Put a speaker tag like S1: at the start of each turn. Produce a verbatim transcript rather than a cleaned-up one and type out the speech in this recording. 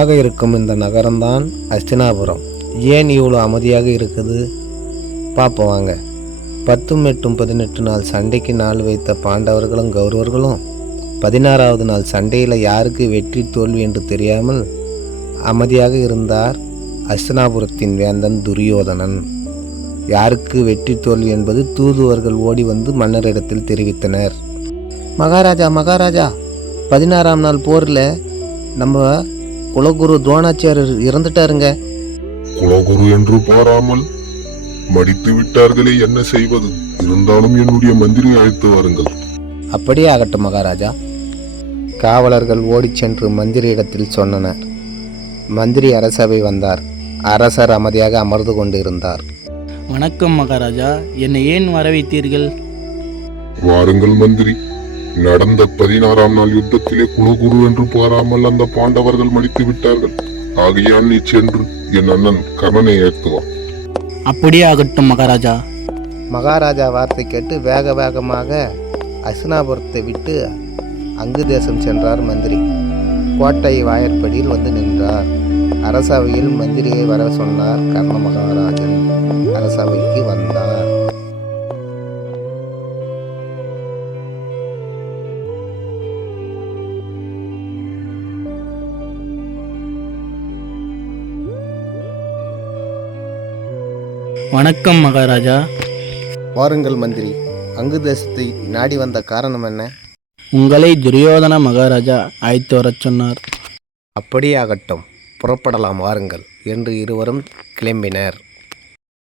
S1: அமைதியாக இருக்கும் இந்த நகரம்தான் ஹஸ்தினாபுரம். ஏன் இவ்வளோ அமைதியாக இருக்குது பார்ப்போம் வாங்க. பத்தும் எட்டும் பதினெட்டு நாள் சண்டைக்கு நாள் வைத்த பாண்டவர்களும் கௌரவர்களும் பதினாறாவது நாள் சண்டையில் யாருக்கு வெற்றி தோல்வி என்று தெரியாமல் அமைதியாக இருந்தார் ஹஸ்தினாபுரத்தின் வேந்தன் துரியோதனன். யாருக்கு வெற்றி தோல்வி என்பது தூதுவர்கள் ஓடி வந்து மன்னரிடத்தில் தெரிவித்தனர். மகாராஜா மகாராஜா பதினாறாம் நாள் போரில் நம்ம குலகுரு துரோணாச்சாரியர் இறந்துட்டாருங்க.
S2: குலகுரு என்று பாராமல் மடித்து விட்டார்களே, என்ன செய்வது? இருந்தாலும் என்னுடைய மந்திரி அழைத்து வாருங்கள்.
S1: அப்படியே ஆகட்டும் மகாராஜா. காவலர்கள் ஓடிச் சென்று மந்திரியிடத்தில் சொன்னனர். மந்திரி அரசவை வந்தார். அரசர் அமைதியாக அமர்ந்து கொண்டிருந்தார்.
S3: வணக்கம் மகாராஜா, என்னை ஏன் வரவைத்தீர்கள்?
S2: வாருங்கள் மந்திரி. நடந்த பதினாறாம் நாள் யுத்தத்திலே குலகுரு என்று பாராமல் அந்த பாண்டவர்கள் மடித்து விட்டார்கள். ஆகையால் நீ சென்று என் அண்ணன் கர்ணனை ஏற்றுவா.
S3: அப்படியே ஆகட்டும் மகாராஜா.
S1: மகாராஜா வார்த்தை கேட்டு வேக வேகமாக ஹஸ்தினாபுரத்தை விட்டு அங்கு தேசம் சென்றார் மந்திரி. கோட்டை வாயற்படியில் வந்து நின்றார். அரசவையில் மந்திரியை வர சொன்னார். கர்ண மகாராஜன் அரசவைக்கு வந்தார்.
S3: வணக்கம் மகாராஜா.
S1: வாருங்கள் மந்திரி. அங்கு தேசத்தை நாடி வந்த காரணம் என்ன?
S3: உங்களை துரியோதன மகாராஜா அழைத்து வரச் சொன்னார்.
S1: அப்படியே ஆகட்டும், புறப்படலாம் வாருங்கள் என்று இருவரும் கிளம்பினர்.